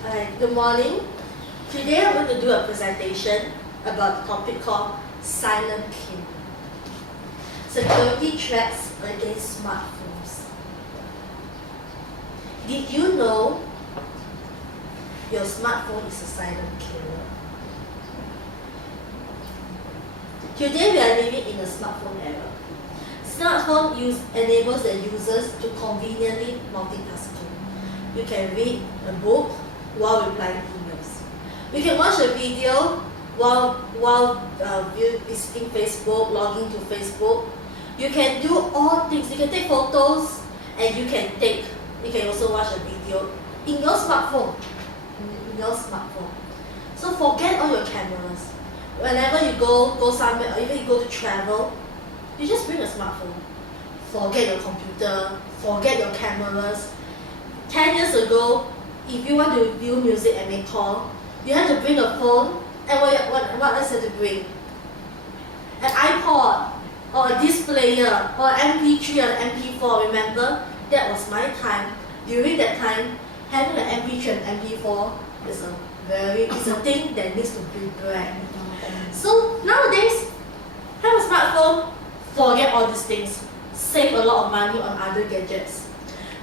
Good morning. Today I'm going to do a presentation about a topic called silent killer. Security threats against smartphones. Did you know your smartphone is a silent killer? Today we are living in a smartphone era. Smartphone enables the users to conveniently multitasking. You can read a book while replying emails. You can watch a video while visiting Facebook, logging to Facebook. You can do all things. You can take photos and you can also watch a video in your smartphone. So forget all your cameras. Whenever you go somewhere, or even you go to travel, you just bring a smartphone. Forget your computer, forget your cameras. 10 years ago, if you want to view music and make call, you have to bring a phone, and what else you have to bring? An iPod, or a disc player, or MP3 or MP4, remember? That was my time. During that time, having an MP3 and MP4 is a thing that needs to be brand. So nowadays, have a smartphone, forget all these things, save a lot of money on other gadgets.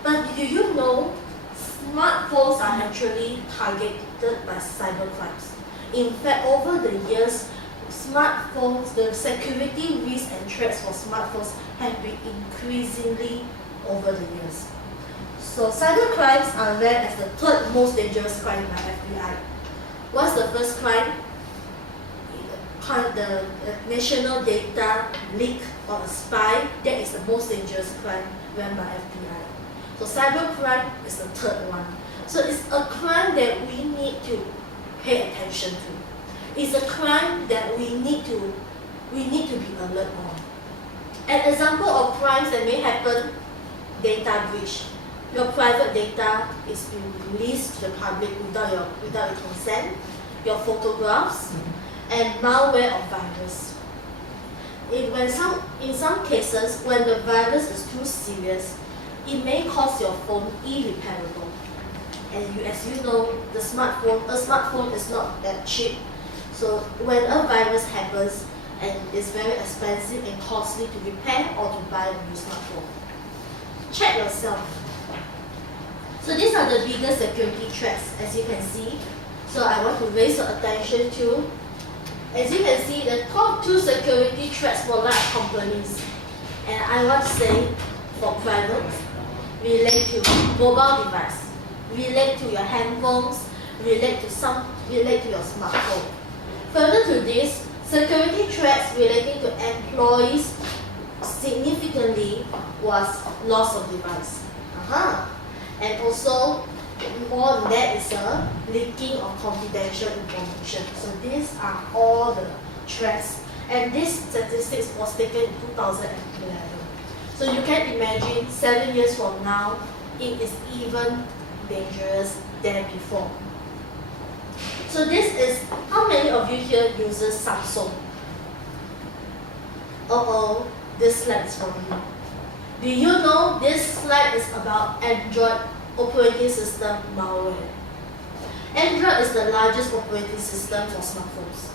But do you know, smartphones are actually targeted by cybercrimes. In fact, over the years, smartphones, the security risks and threats for smartphones have been increasingly over the years. So cybercrimes are ranked as the third most dangerous crime by FBI. What's the first crime? The national data leak or a spy. That is the most dangerous crime ranked by FBI. So cybercrime is the third one. So it's a crime that we need to pay attention to. It's a crime that we need to be alert on. An example of crimes that may happen: data breach. Your private data is being released to the public without your consent. Your photographs and malware or virus. In some cases, when the virus is too serious, it may cause your phone irreparable. And as you know, a smartphone is not that cheap. So when a virus happens, and it's very expensive and costly to repair or to buy a new smartphone. Check yourself. So these are the biggest security threats, as you can see. So I want to raise your attention to, as you can see, the top 2 security threats for large companies. And I want to say, for private, relate to mobile device, relate to your handphones, relate to your smartphone. Further to this, security threats relating to employees significantly was loss of device. And also, more than that is a leaking of confidential information. So these are all the threats. And this statistics was taken in 2011. So you can imagine 7 years from now, it is even dangerous than before. So this is, how many of you here uses Samsung? This slide is for you. Do you know this slide is about Android operating system malware? Android is the largest operating system for smartphones.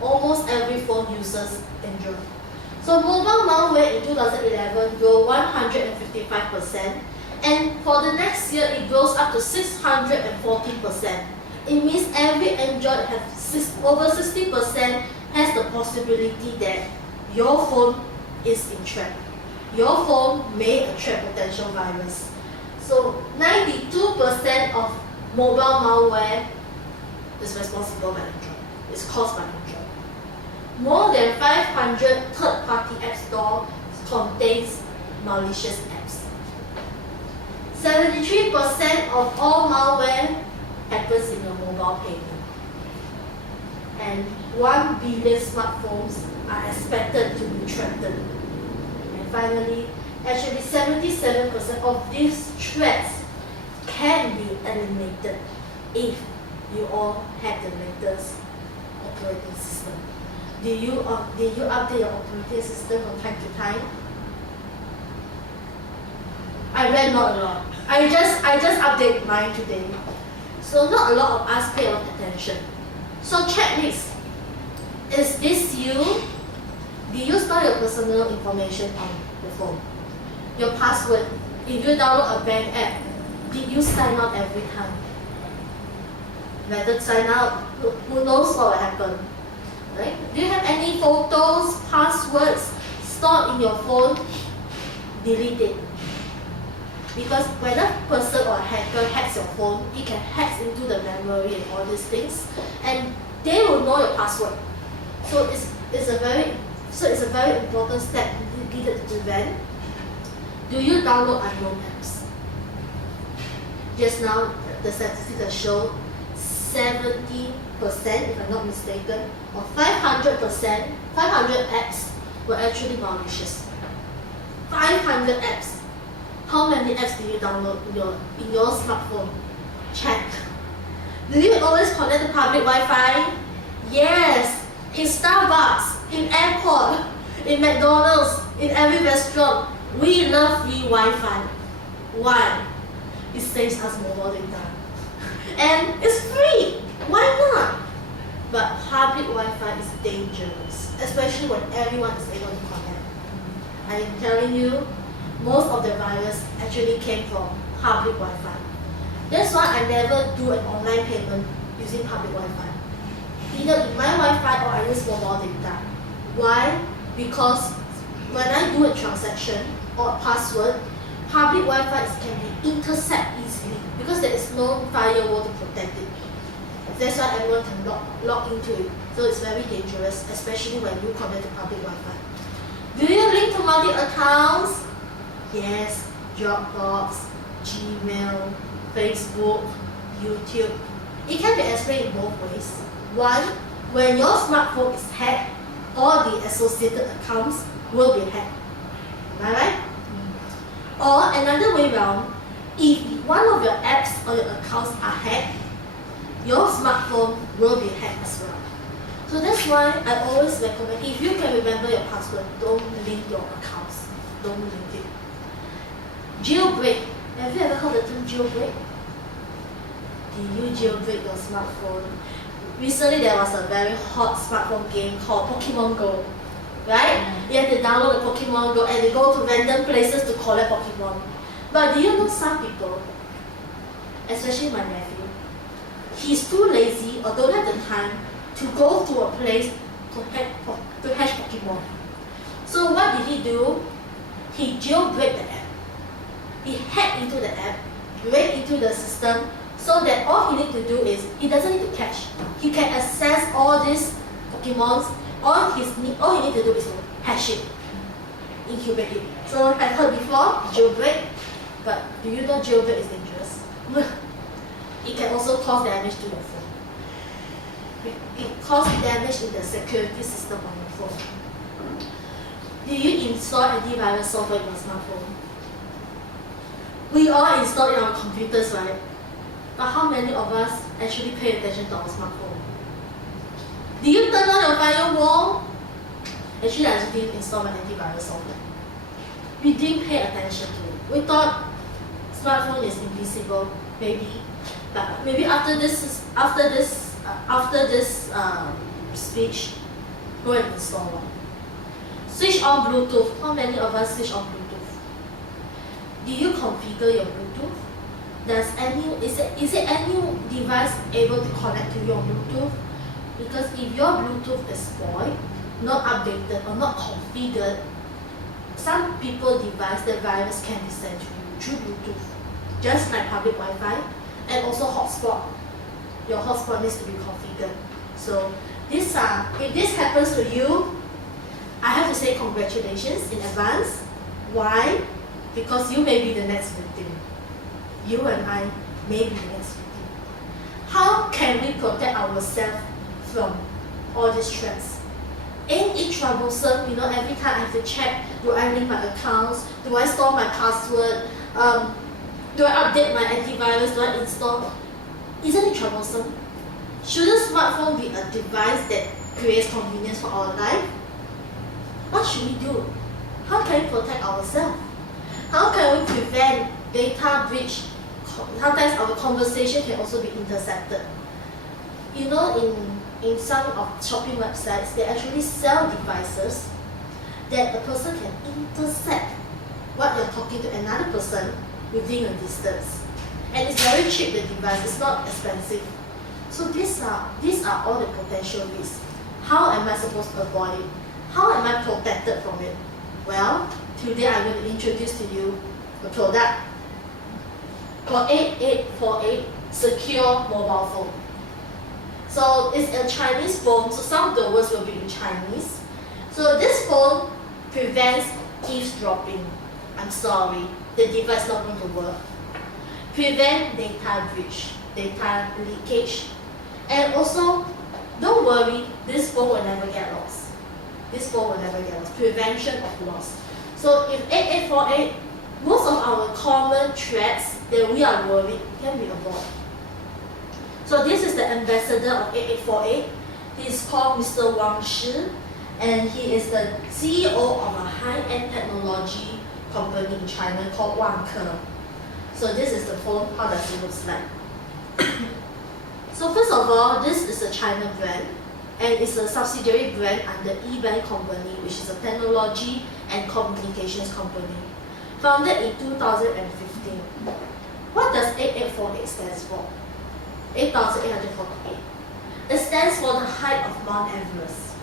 Almost every phone uses Android. So mobile malware in 2011 grew 155%, and for the next year it grows up to 640%. It means every Android has over 60% has the possibility that your phone is in threat. Your phone may attract potential virus. So 92% of mobile malware is responsible by Android. It's caused by Android. More than 500 third-party app stores contains malicious apps. 73% of all malware happens in your mobile payment. And 1 billion smartphones are expected to be threatened. And finally, actually 77% of these threats can be eliminated if you all have the latest operating system. Did you update your operating system from time to time? I read not a lot. I just update mine today. So not a lot of us pay a lot of attention. So checklist. Is this you? Do you store your personal information on the phone? Your password. If you download a bank app, did you sign out every time? Better sign out. Who knows what will happen? Right? Do you have any photos, passwords stored in your phone? Delete it. Because when a person or a hacker hacks your phone, it can hack into the memory and all these things, and they will know your password. So it's a very important step needed to prevent. Do you download unknown apps? Just now, the statistics show 70%, if I'm not mistaken, or 500%, 500 apps were actually malicious. 500 apps. How many apps do you download in your smartphone? Check. Do you always connect to public Wi-Fi? Yes. In Starbucks, in airport, in McDonald's, in every restaurant, we love free Wi-Fi. Why? It saves us mobile data. And it's free. Why not? But public Wi-Fi is dangerous, especially when everyone is able to connect. I am telling you, most of the virus actually came from public Wi-Fi. That's why I never do an online payment using public Wi-Fi. Either in my Wi-Fi or I use mobile data. Why? Because when I do a transaction or a password, public Wi-Fi can be intercepted easily because there is no firewall to protect it. That's why everyone can log into it. So it's very dangerous, especially when you connect to public Wi-Fi. Do you link to multi-accounts? Yes, Dropbox, Gmail, Facebook, YouTube. It can be explained in both ways. One, when your smartphone is hacked, all the associated accounts will be hacked. Am I right? Or another way around, if one of your apps or your accounts are hacked, your smartphone will be hacked as well. So that's why I always recommend, if you can remember your password, don't link your accounts. Don't link it. Jailbreak. Have you ever heard the term jailbreak? Did you jailbreak your smartphone? Recently there was a very hot smartphone game called Pokemon Go. Right? You have to download the Pokemon Go and you go to random places to collect Pokemon. But do you know some people, especially my nephew, he's too lazy or don't have the time to go to a place to hatch Pokemon. So what did he do? He jailbreak the app. He hacked into the app, break into the system, so that all he needs to do is, he doesn't need to catch. He can access all these Pokemons. All he needs to do is to hatch it, incubate it. So I've heard before, jailbreak, but do you know jailbreak is dangerous? It can also cause damage to your phone. It causes damage in the security system on your phone. Do you install antivirus software in your smartphone? We all install in our computers, right? But how many of us actually pay attention to our smartphone? Do you turn on your firewall? Actually, I just didn't install my antivirus software. We didn't pay attention to it. We thought smartphone is invisible, maybe. But maybe after this speech, go and install one. Switch on Bluetooth. How many of us switch on Bluetooth? Do you configure your Bluetooth? Is it any device able to connect to your Bluetooth? Because if your Bluetooth is spoiled, not updated or not configured, some people's device, the virus can be sent to you through Bluetooth, just like public Wi-Fi, and also hotspot. Your hotspot needs to be configured. So if this happens to you, I have to say congratulations in advance. Why? Because you may be the next victim. You and I may be the next victim. How can we protect ourselves from all these threats? Ain't it troublesome? Every time I have to check, do I link my accounts? Do I store my password? Do I update my antivirus? Do I install? Isn't it troublesome? Should a smartphone be a device that creates convenience for our life? What should we do? How can we protect ourselves? How can we prevent data breach sometimes our conversation can also be intercepted. You know, in some of shopping websites, they actually sell devices that a person can intercept what you're talking to another person within a distance. And it's very cheap, the device, it's not expensive. So these are all the potential risks. How am I supposed to avoid it? How am I protected from it? Well, today I'm going to introduce to you the product called 8848 Secure Mobile Phone. So it's a Chinese phone, so some of the words will be in Chinese. So this phone prevents eavesdropping. I'm sorry, the device is not going to work. Prevent data breach, data leakage. And also, don't worry, this phone will never get lost. This phone will never get lost. Prevention of loss. So if 8848, most of our common threats that we are worried can be avoided. So this is the ambassador of 8848. He is called Mr. Wang Shi, and he is the CEO of a high-end technology company in China called Wangke. So this is the phone. How does it look like? So first of all, this is a China brand, and it's a subsidiary brand under eBay company, which is a technology and communications company, founded in 2015. What does 8848 stand for? 8,848. It stands for the height of Mount Everest.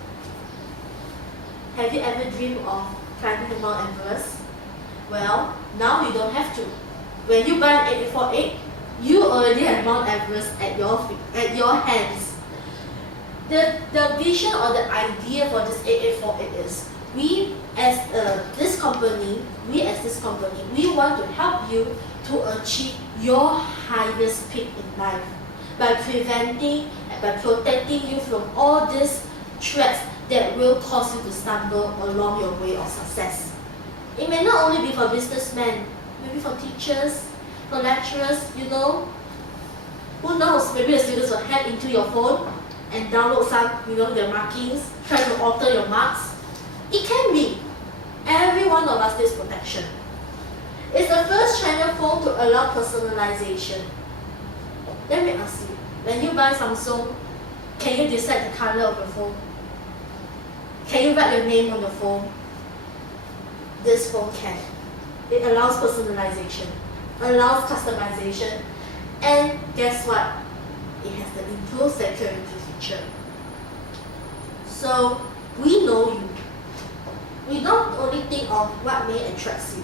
Have you ever dreamed of climbing Mount Everest? Well, now you don't have to. When you buy an 8848, you already have Mount Everest at your hands. The vision or the idea for this 8848 is we as this company, we want to help you to achieve your highest peak in life by preventing and by protecting you from all these threats that will cause you to stumble along your way of success. It may not only be for businessmen, maybe for teachers, for lecturers, you know. Who knows, maybe the students will hack into your phone and download some, their markings, try to alter your marks. It can be. Every one of us needs protection. It's the first China phone to allow personalization. Let me ask you, when you buy Samsung, can you decide the color of your phone? Can you write your name on your phone? This phone can. It allows personalization, allows customization, and guess what? It has the improved security feature. So we know you. We don't only think of what may attract you.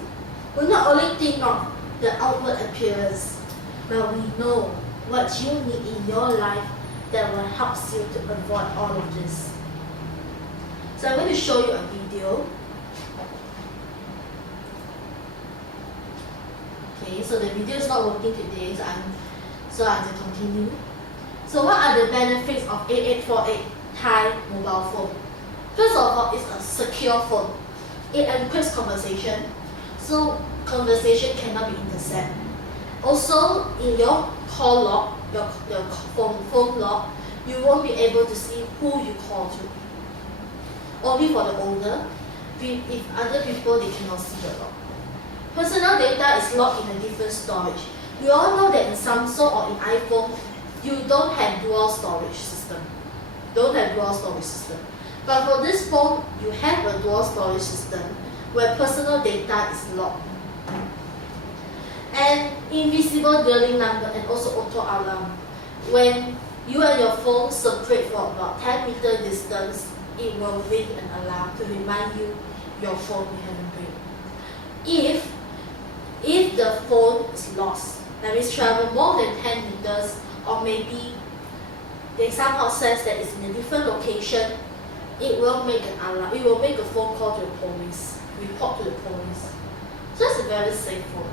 We not only think of the outward appearance, but we know what you need in your life that will help you to avoid all of this. So I'm going to show you a video. Okay, so the video is not working today, so I have to continue. So what are the benefits of 8848 Thai mobile phone? First of all, it's a secure phone. It encrypts conversation, so conversation cannot be intercepted. Also, in your call log, your phone log, you won't be able to see who you call to. Only for the owner. If other people, they cannot see the log. Personal data is locked in a different storage. We all know that in Samsung or in iPhone, you don't have dual storage system. But for this phone, you have a dual storage system where personal data is locked. And invisible dwelling number and also auto alarm. When you and your phone separate for about 10-meter distance, it will ring an alarm to remind you your phone you haven't bring. If the phone is lost, that means travel more than 10 meters, or maybe they somehow says that it's in a different location, it will make an alarm. It will make a phone call to the police, report to the police. So it's a very safe phone.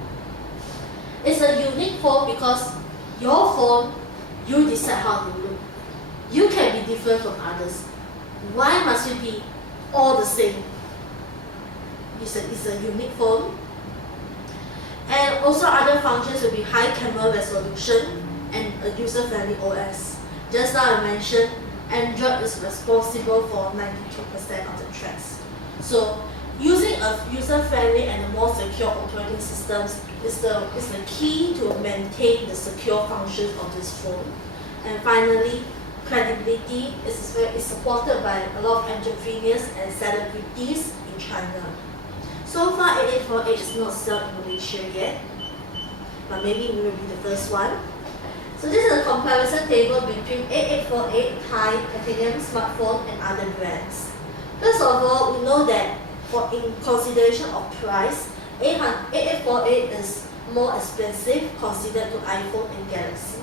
It's a unique phone because your phone, you decide how to look. You can be different from others. Why must you be all the same? It's a unique phone. And also other functions will be high camera resolution and a user-friendly OS. Just now I mentioned, Android is responsible for 92% of the threats. So Using a user-friendly and a more secure operating system is the key to maintain the secure functions of this phone. And finally, credibility is supported by a lot of entrepreneurs and celebrities in China. So far, 8848 is not sold in Malaysia yet, but maybe we will be the first one. So this is a comparison table between 8848 Thai titanium smartphone and other brands. First of all, we know that in consideration of price, 8848 is more expensive considered to iPhone and Galaxy.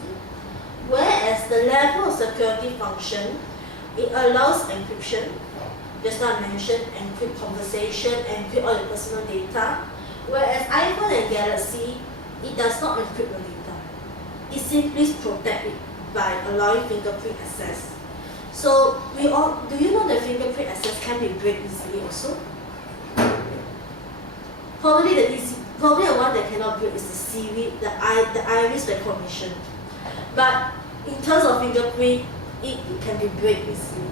Whereas the level of security function, it allows encryption. Just now I mentioned encrypt conversation, encrypt all your personal data. Whereas iPhone and Galaxy, it does not encrypt your data. It simply protects it by allowing fingerprint access. So do you know that fingerprint access can be break easily also? Probably the one that cannot break is the Siri, the iris recognition. But in terms of fingerprint, it can be break easily.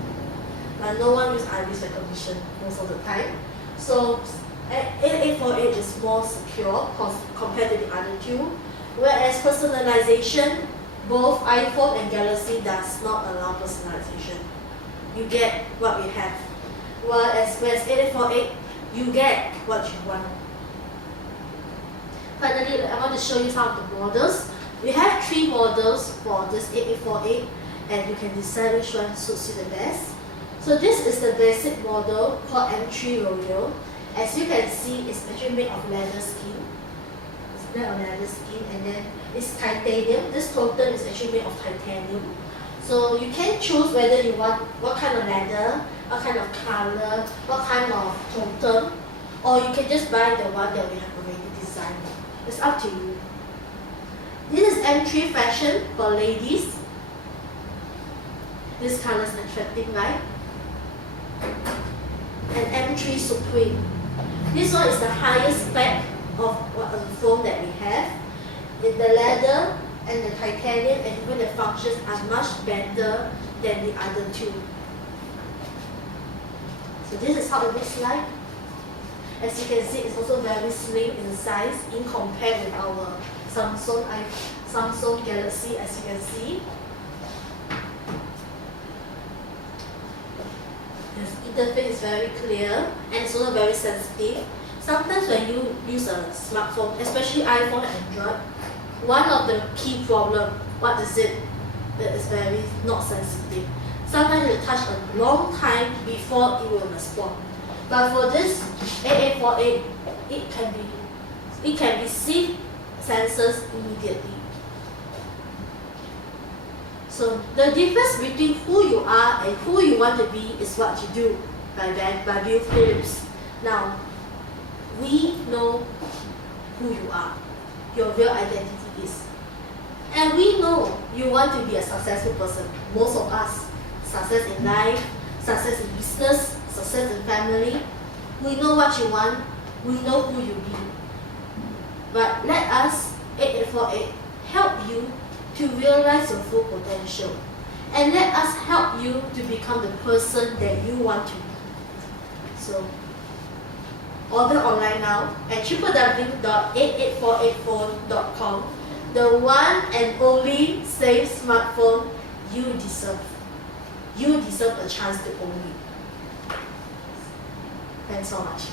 But no one uses iris recognition most of the time. So 8848 is more secure compared to the other two. Whereas personalization, both iPhone and Galaxy does not allow personalization. You get what we have. Whereas 8848, you get what you want. Finally, I want to show you some of the models. We have 3 models for this 8848, and you can decide which one suits you the best. So this is the basic model called M3 Royal. As you can see, it's actually made of leather skin. It's made of leather skin, and then it's titanium. This total is actually made of titanium. So you can choose whether you want what kind of leather, what kind of color, what kind of total, or you can just buy the one that we have already designed. It's up to you. This is M3 Fashion for ladies. This color is attractive, right? And M3 Supreme. This one is the highest spec of the phone that we have. The leather and the titanium and even the functions are much better than the other two. So this is how it looks like. As you can see, it's also very slim in size in compared with our Samsung Galaxy, as you can see. The interface is very clear and it's also very sensitive. Sometimes when you use a smartphone, especially iPhone and Android, one of the key problems, what is it? That is very not sensitive. Sometimes you touch a long time before it will respond. But for this 8848, it can receive sensors immediately. So the difference between who you are and who you want to be is what you do by Bill Phillips. Now, we know who you are, your real identity is. And we know you want to be a successful person. Most of us, success in life, success in business, success in family. We know what you want, we know who you be. But let us, 8848, help you to realize your full potential. And let us help you to become the person that you want to be. So, order online now at www.8848phone.com. The one and only safe smartphone you deserve. You deserve a chance to own it. Thanks so much.